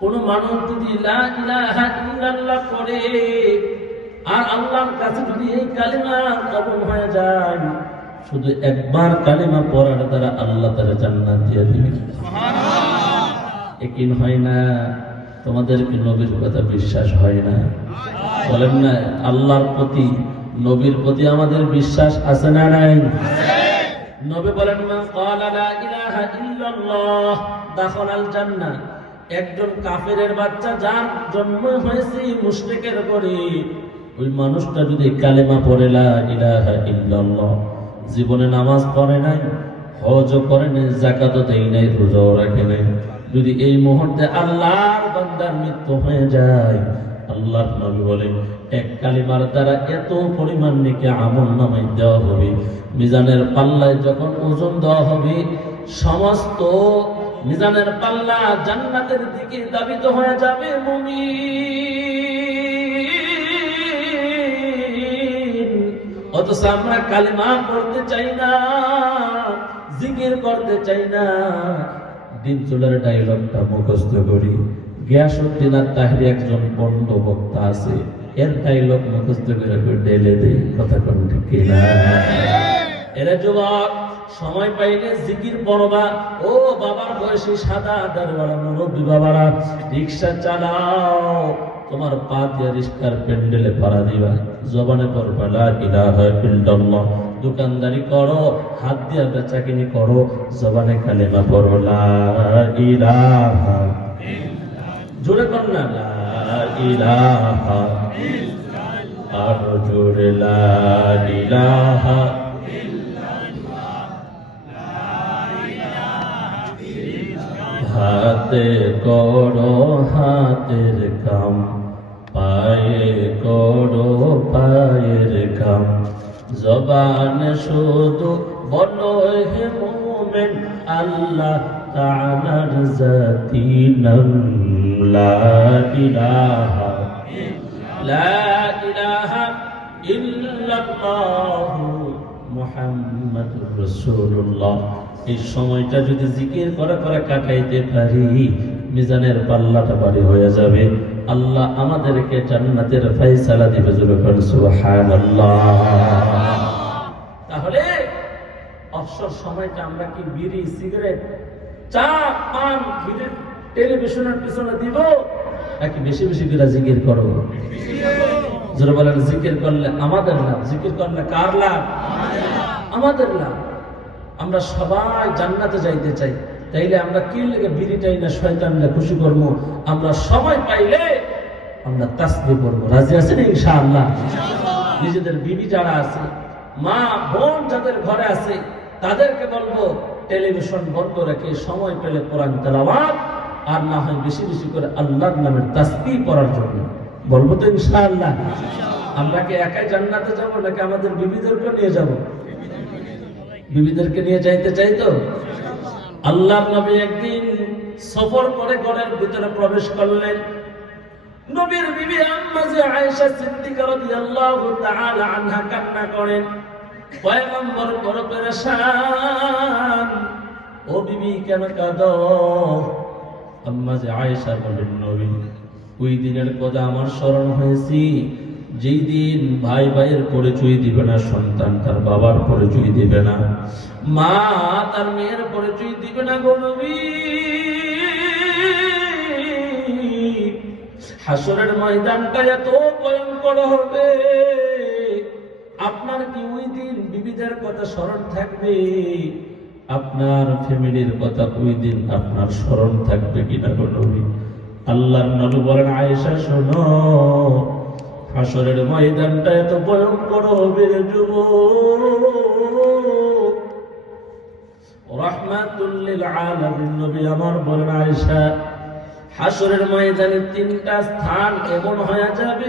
কোন মানুষ যদি করে, আর আল্লাহর কাছে যদি এই হয়ে যায়, শুধু একবার পড়ার দ্বারা আল্লাহ তারা জান্নাত দিয়ে দিবে। একিন হয় না, তোমাদের কি নবীর কথা বিশ্বাস হয় না? বলেন না, আল্লাহর প্রতি, নবীর প্রতি আমাদের বিশ্বাস আছে না নাই? নবী বলেন, মান ক্বালা লা ইলাহা ইল্লাল্লাহ দাখালাল জান্নাহ। একজন কাফেরের বাচ্চা যার জন্ম হয়েছে মুশরিকের করে ওই মানুষটা যদি কালেমা পড়ে, লা ইলাহা ইল্লাল্লাহ জীবনে নামাজ পড়ে নাই, হজও করে নাই জাকাতও দেয় নাই, রোজাও রাখে নাই। যদি এই মুহূর্তে আল্লাহর বান্দার মৃত্যু হয়ে যায় আল্লাহর নবী বলে, এক কালিমার দ্বারা এত পরিমাণ নেকি আমল নামাই দেওয়া হবে। মিজানের পাল্লায় যখন ওজন দেওয়া হবে, সমস্ত মিজানের পাল্লা জান্নাতের দিকে দাবিত হয়ে যাবে মুমিন। অথচ আমরা কালিমা পড়তে চাই না, জিকির করতে চাই না। দিন চুলের ডায়লগটা মুখস্থ করি। গিয়াসুদ্দিন আর তাহিরি একজন বন্ড বক্তা আছে। এর ডায়লগ মুখস্থ করে ডেলে দেই কথা কোন ঠিক কিনা? এরা যুবক, সময় পাইলে জিকির পড়বা। ও বাবার বয়সী সাদা দারওয়ালা মুরব্বী বাবারা, রিক্সা চালাও। তোমার পা দিয়ে রিস্কার প্যান্ডেলে পাড়া দিবা। জবানে পড়বা, লা ইলাহা ইল্লাল্লাহ। দোকানদারি করো, হাত দিয়ে বেচাকিনি করো। জবানে কালেমা পড়ো, লা ইলাহা জোরে কর না আর জোরে হাতে করো হাতের কাম, পায়ে করো পায়ের কাম। জবান শুধু বলো, হে মোমেন আল্লাহ তাআলার জাতি নাম লা ইলাহা এই সময়টা যদি জিকির করে করে কাটাইতে পারি, মিজানের পাল্লাটা বাড়ি হয়ে যাবে। আল্লাহ আমাদেরকে জান্নাতের ফয়সালা দিবে, জোরে কর সুবহানাল্লাহ তাহলে অবসর সময়টা আমরা কি বিড়ি, সিগারেট, চা, পান ঘিরে টেলিভিশনের পিছনে দিব? নাকি বেশি বেশি করে জিকির করো? বলেন, জিকির করলে আমাদের লাভ। জিকির করলে কার লাভ? আমাদের লাভ। আমরা সবাই জান্নাতে যাইতে চাই। তাইলে আমরা কি লেগে বিড়িটাই না খুশি করব? আমরা সময় পাইলে আমরা তাসবি করব। রাজি আছেন ইনশাআল্লাহ? নিজেদের বিবি যারা আছে, মা, বোন যাদের ঘরে আছে তাদেরকে বলব টেলিভিশন বন্ধ রেখে সময় পেলে কোরআন তেলাওয়াত আর না হয় বেশি বেশি করে আল্লাহর নামের তাসবি করার জন্য। বলব তো ইনশাআল্লাহ। আমরা কি একাই জান্নাতে যাব নাকি আমাদের বিবিদেরকে নিয়ে যাব? বিবিদেরকে নিয়ে যাইতে চাই তো? আল্লাহ নবী একদিন সফর করে ঘরের ভিতরে প্রবেশ করলেন। নবীর বিবি আম্মা যে আয়েশা সিদ্দিকা রাদিয়াল্লাহু তাআলা আনহা কান্না করেন। বড় পেরেশান ও বিবি, কেন কাঁদো? আম্মা যে আয়েশা বলেন, নবী, ওই দিনের কথা আমার স্মরণ হয়েছি। যেই দিন ভাই ভাইয়ের পরিচয় দিবে না, সন্তান তার বাবার পরিচয় দিবে না। মা তার মেয়ের পরিচয় দিবে না গো নবী। হাসরের ময়দানটা এত ভয়ঙ্কর হবে। আপনার কি ওই দিন বিবিদের কথা স্মরণ থাকবে? আপনার ফ্যামিলির কথা ওই দিন আপনার স্মরণ থাকবে কিনা নবী? আল্লাহর নবী বলেন, আয়েশা, শোনো, হাসরের ময়দানটা এত ভয়ঙ্কর হবে রে যুবক রহমাতুল্লিল আলামিন। নবী আমার বলেন, আয়েশা, হাসরের ময়দানে তিনটা স্থান এমন হয়ে যাবে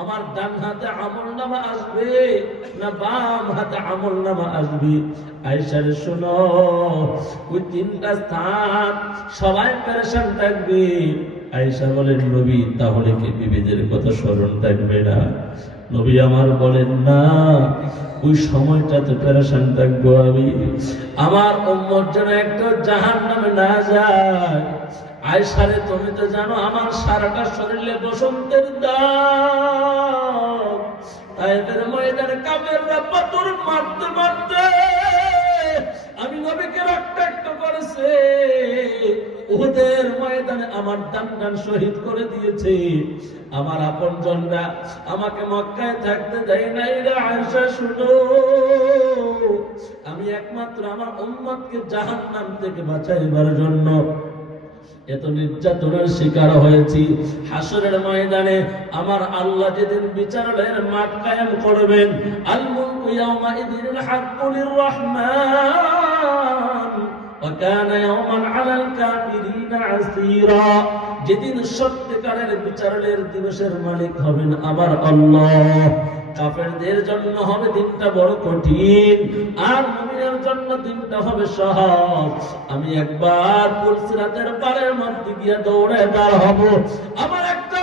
আমার ডান হাতে আমল নামা আসবে না বাম হাতে আমল নামা আসবে? আইসারে শোনো, ওই তিনটা স্থান সবাই পেরেশান থাকবে। বলেন, নবী, তাহলে কি কথা স্মরণ থাকবে না? নবী আমার বলেন, না, ওই সময়টাতে পেরেশান থাকব আমি। আমার উম্মর যেন একটা জাহান নামে না যায়। আয়সারে তুমি তো জানো, আমার সারাটা শরীরে বসন্তের দাগ। আমার দান্নান শহীদ করে দিয়েছে। আমার আপন জনরা আমাকে মক্কায় থাকতে দেয় নাই রে শুনো। আমি একমাত্র আমার উম্মতকে জাহান্নাম থেকে বাঁচাইবার জন্য এত নির্যাতনের শিকার হয়েছি। হাসরের ময়দানে আমার আল্লাহ যেদিন বিচারালয়ের মাঠ কায়েম করবেন আলমুল ইয়াউমা ইদিনুল রহমান ওয়া কানা আলাল কাফির যেদিন সত্যিকারের বিচারের দিবসের মালিক হবেন আবার আল্লাহ। কাপেরদের জন্য হবে দিনটা বড় কঠিন, আর মমিনের জন্য দিনটা হবে সহজ। আমি একবার পুলসিরাতের পারের মধ্যে গিয়ে দৌড়ে দাঁড় হব। আমার একটা